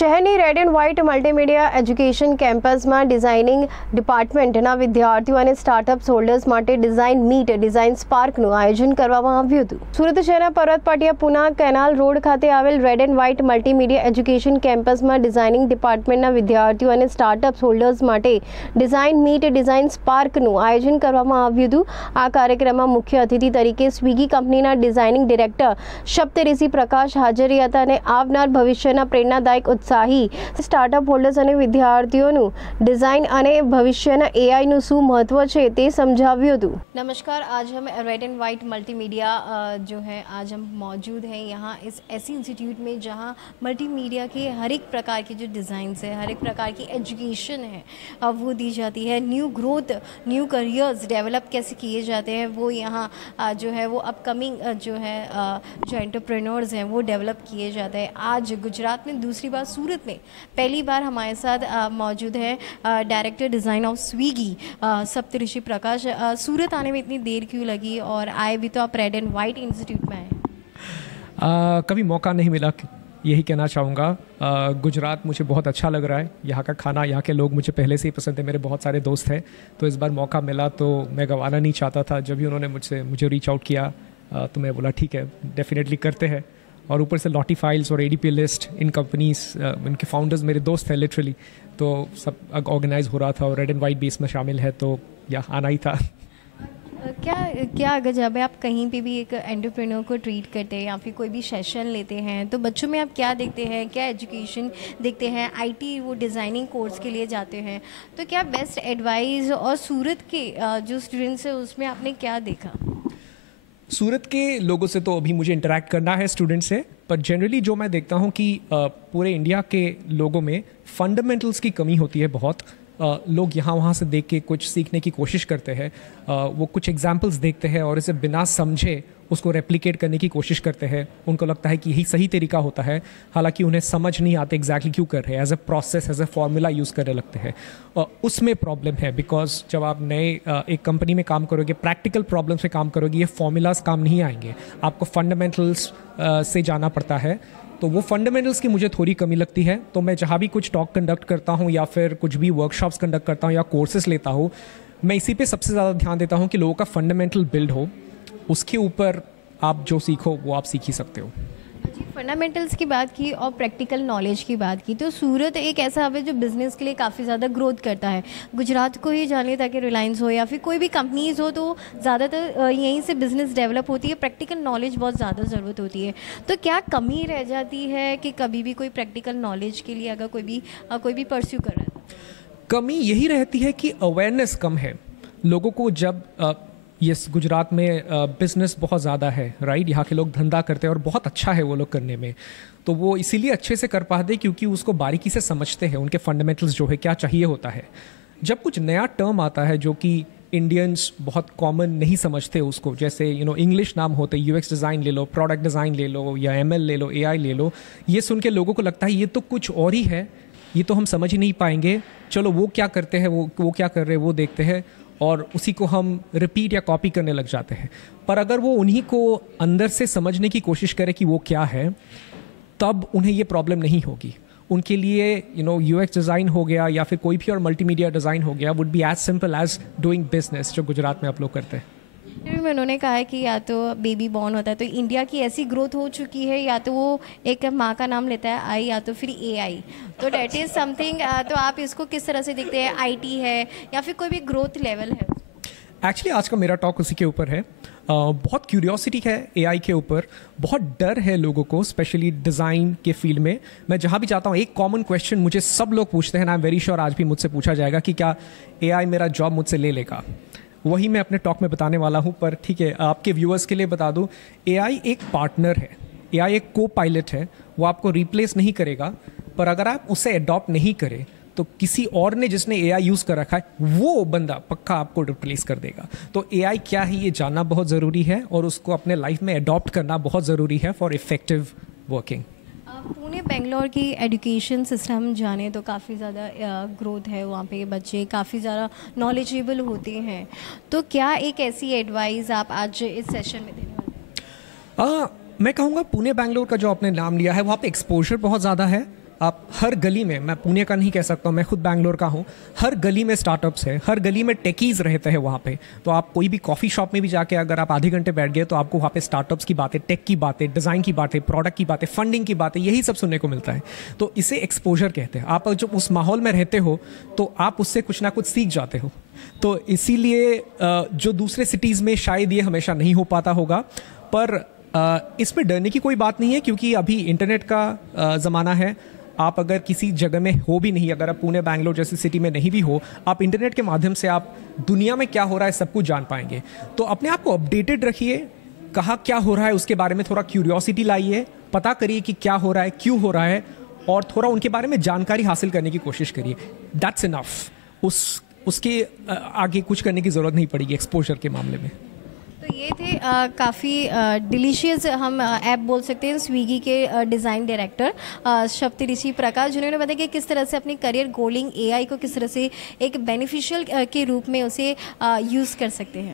શહેરની red and white multimedia education કેમ્પસમાં designing ડિપાર્ટમેન્ટના વિદ્યાર્થીઓ અને સ્ટાર્ટઅપ્સ હોલ્ડર્સ માટે ડિઝાઇન મીટ ડિઝાઇન સ્પાર્કનું આયોજન કરવામાં આવ્યું હતું। સુરત શહેરના પર્વત પાટિયા પુના કેનાલ રોડ ખાતે આવેલ red and white multimedia education કેમ્પસમાં ડિઝાઇનિંગ ડિપાર્ટમેન્ટના વિદ્યાર્થીઓ અને સ્ટાર્ટઅપ્સ હોલ્ડર્સ માટે ડિઝાઇન મીટ ડિઝાઇન સ્પાર્કનું આયોજન કરવામાં આવ્યું હતું। આ કાર્યક્રમમાં મુખ્ય અતિથિ તરીકે સ્વિગી કંપનીના ડિઝાઇનિંગ ડિરેક્ટર સપ્તઋષિ પ્રકાશ હાજર રહ્યા હતા અને આવનાર ભવિષ્યના પ્રેરણાદાયક उत्साही स्टार्टअप होल्डर्स અને વિદ્યાર્થીઓનું ડિઝાઇન અને ભવિષ્યના એઆઈનું શું મહત્વ છે તે સમજાવ્યું હતું। नमस्कार, आज हम रेड एंड वाइट मल्टीमीडिया जो है आज हम मौजूद हैं यहाँ इस ऐसी इंस्टीट्यूट में जहाँ मल्टीमीडिया के हर एक प्रकार के जो डिज़ाइंस है, हर एक प्रकार की एजुकेशन है वो दी जाती है। New growth, new careers develop कैसे किए जाते हैं वो यहाँ जो है वो अपकमिंग जो है जो एंटरप्रेन्योर्स हैं वो डेवलप किए जाते हैं। आज गुजरात में दूसरी बार सूरत में पहली बार हमारे साथ मौजूद है डायरेक्टर डिज़ाइन ऑफ स्विगी सप्तऋषि प्रकाश। सूरत आने में इतनी देर क्यों लगी और आए भी तो आप रेड एंड वाइट इंस्टीट्यूट में आए? कभी मौका नहीं मिला, यही कहना चाहूँगा। गुजरात मुझे बहुत अच्छा लग रहा है, यहाँ का खाना, यहाँ के लोग मुझे पहले से ही पसंद है, मेरे बहुत सारे दोस्त हैं, तो इस बार मौका मिला तो मैं गंवाना नहीं चाहता था। जब भी उन्होंने मुझे रीच आउट किया तो मैं बोला ठीक है, डेफिनेटली करते हैं। और ऊपर से लॉटी फाइल्स और एडीपी लिस्ट इन कंपनीज, इनके फाउंडर्स मेरे दोस्त हैं लिटरली, तो सब ऑर्गेनाइज हो रहा था और रेड एंड वाइट भी इसमें शामिल है, तो या आना ही था। क्या अगर जब आप कहीं पे भी एक एंटरप्रेन्योर को ट्रीट करते हैं या फिर कोई भी सेशन लेते हैं तो बच्चों में आप क्या देखते हैं, क्या एजुकेशन देखते हैं? आईटी वो डिज़ाइनिंग कोर्स के लिए जाते हैं, तो क्या बेस्ट एडवाइस और सूरत के जो स्टूडेंट्स हैं उसमें आपने क्या देखा? सूरत के लोगों से तो अभी मुझे इंटरेक्ट करना है स्टूडेंट से, पर जनरली जो मैं देखता हूँ कि पूरे इंडिया के लोगों में फंडामेंटल्स की कमी होती है बहुत। लोग यहाँ वहाँ से देख के कुछ सीखने की कोशिश करते हैं, वो कुछ एग्जाम्पल्स देखते हैं और इसे बिना समझे उसको रेप्लिकेट करने की कोशिश करते हैं। उनको लगता है कि यही सही तरीका होता है, हालांकि उन्हें समझ नहीं आते एग्जैक्टली क्यों कर रहे हैं। As a process, as a formula use करने लगते हैं। उसमें प्रॉब्लम है, बिकॉज जब आप नए एक कंपनी में काम करोगे, प्रैक्टिकल प्रॉब्लम से काम करोगे, ये फॉर्मूलाज काम नहीं आएंगे, आपको फंडामेंटल्स से जाना पड़ता है। तो वो फंडामेंटल्स की मुझे थोड़ी कमी लगती है। तो मैं जहाँ भी कुछ टॉक कंडक्ट करता हूँ या फिर कुछ भी वर्कशॉप्स कंडक्ट करता हूँ या कोर्सेज लेता हूँ, मैं इसी पे सबसे ज़्यादा ध्यान देता हूँ कि लोगों का फंडामेंटल बिल्ड हो, उसके ऊपर आप जो सीखो वो आप सीख ही सकते हो। फंडामेंटल्स की बात की और प्रैक्टिकल नॉलेज की बात की, तो सूरत एक ऐसा हब है जो बिज़नेस के लिए काफ़ी ज़्यादा ग्रोथ करता है। गुजरात को ही जानिए, ताकि रिलायंस हो या फिर कोई भी कंपनीज़ हो, तो ज़्यादातर यहीं से बिज़नेस डेवलप होती है। प्रैक्टिकल नॉलेज बहुत ज़्यादा ज़रूरत होती है। तो क्या कमी रह जाती है कि कभी भी कोई प्रैक्टिकल नॉलेज के लिए अगर कोई भी परस्यू कर रहा है? कमी यही रहती है कि अवेयरनेस कम है लोगों को। जब यस, गुजरात में बिज़नेस बहुत ज़्यादा है, राइट, यहाँ के लोग धंधा करते हैं और बहुत अच्छा है वो लोग करने में, तो वो इसीलिए अच्छे से कर पाते क्योंकि उसको बारीकी से समझते हैं, उनके फंडामेंटल्स जो है क्या चाहिए होता है। जब कुछ नया टर्म आता है जो कि इंडियंस बहुत कॉमन नहीं समझते उसको, जैसे इंग्लिश नाम होते, यूएक्स डिज़ाइन ले लो, प्रोडक्ट डिज़ाइन ले लो, या एमएल ले लो, एआई ले लो, ये सुन के लोगों को लगता है ये तो कुछ और ही है, ये तो हम समझ ही नहीं पाएंगे, चलो वो क्या करते हैं, वो क्या कर रहे हैं वो देखते हैं, और उसी को हम रिपीट या कॉपी करने लग जाते हैं। पर अगर वो उन्हीं को अंदर से समझने की कोशिश करे कि वो क्या है, तब उन्हें ये प्रॉब्लम नहीं होगी। उनके लिए यूएक्स डिज़ाइन हो गया या फिर कोई भी और मल्टीमीडिया डिज़ाइन हो गया would be as simple as doing business, जो गुजरात में आप लोग करते हैं। उन्होंने कहा है कि या तो बेबी बॉर्न होता है तो इंडिया की ऐसी ग्रोथ हो चुकी है, या तो वो एक माँ का नाम लेता है आई, या तो फिर एआई, तो डेट इज़ समथिंग। तो आप इसको किस तरह से देखते हैं? आईटी है या फिर कोई भी ग्रोथ लेवल है? एक्चुअली आज का मेरा टॉक उसी के ऊपर है। बहुत क्यूरियोसिटी है एआई के ऊपर, बहुत डर है लोगों को, स्पेशली डिज़ाइन के फील्ड में। मैं जहाँ भी जाता हूँ एक कॉमन क्वेश्चन मुझे सब लोग पूछते हैं, आई एम वेरी श्योर आज भी मुझसे पूछा जाएगा कि क्या एआई मेरा जॉब मुझसे ले लेगा। वही मैं अपने टॉक में बताने वाला हूँ, पर ठीक है, आपके व्यूअर्स के लिए बता दूँ, एआई एक पार्टनर है, एआई एक को पायलट है, वो आपको रिप्लेस नहीं करेगा, पर अगर आप उसे अडॉप्ट नहीं करें तो किसी और ने जिसने एआई यूज़ कर रखा है वो बंदा पक्का आपको रिप्लेस कर देगा। तो एआई क्या है ये जानना बहुत ज़रूरी है और उसको अपने लाइफ में अडॉप्ट करना बहुत ज़रूरी है for effective working. Pune Bangalore की एजुकेशन सिस्टम जाने तो काफ़ी ज़्यादा ग्रोथ है, वहाँ पे बच्चे काफ़ी ज़्यादा नॉलेजेबल होते हैं, तो क्या एक ऐसी एडवाइस आप आज इस सेशन में देने वाले हैं? मैं कहूँगा पुणे बेंगलोर का जो आपने नाम लिया है वहाँ पे एक्सपोजर बहुत ज़्यादा है, आप हर गली में, मैं पुणे का नहीं कह सकता हूँ, मैं खुद बैंगलोर का हूँ, हर गली में स्टार्टअप्स है, हर गली में टेकीज रहते हैं वहाँ पे। तो आप कोई भी कॉफ़ी शॉप में भी जाके अगर आप आधे घंटे बैठ गए तो आपको वहाँ पे स्टार्टअप्स की बातें, टेक की बातें, डिज़ाइन की बातें, प्रोडक्ट की बातें, फंडिंग की बातें, यही सब सुनने को मिलता है। तो इसे एक्सपोजर कहते हैं। आप जब उस माहौल में रहते हो तो आप उससे कुछ ना कुछ सीख जाते हो। तो इसीलिए जो दूसरे सिटीज़ में शायद ये हमेशा नहीं हो पाता होगा, पर इसमें डरने की कोई बात नहीं है, क्योंकि अभी इंटरनेट का ज़माना है। आप अगर किसी जगह में हो भी नहीं, अगर आप पुणे बैंगलोर जैसी सिटी में नहीं भी हो, आप इंटरनेट के माध्यम से आप दुनिया में क्या हो रहा है सब कुछ जान पाएंगे। तो अपने आप को अपडेटेड रखिए, कहाँ क्या हो रहा है उसके बारे में थोड़ा क्यूरियोसिटी लाइए, पता करिए कि क्या हो रहा है, क्यों हो रहा है, और थोड़ा उनके बारे में जानकारी हासिल करने की कोशिश करिए। That's enough. उसके आगे कुछ करने की ज़रूरत नहीं पड़ेगी एक्सपोजर के मामले में। तो ये थे काफ़ी डिलीशियस हम ऐप बोल सकते हैं स्विगी के डिज़ाइन डायरेक्टर सप्तऋषि प्रकाश, जिन्होंने बताया कि किस तरह से अपनी करियर गोलिंग एआई को किस तरह से एक बेनिफिशियल के रूप में उसे यूज़ कर सकते हैं।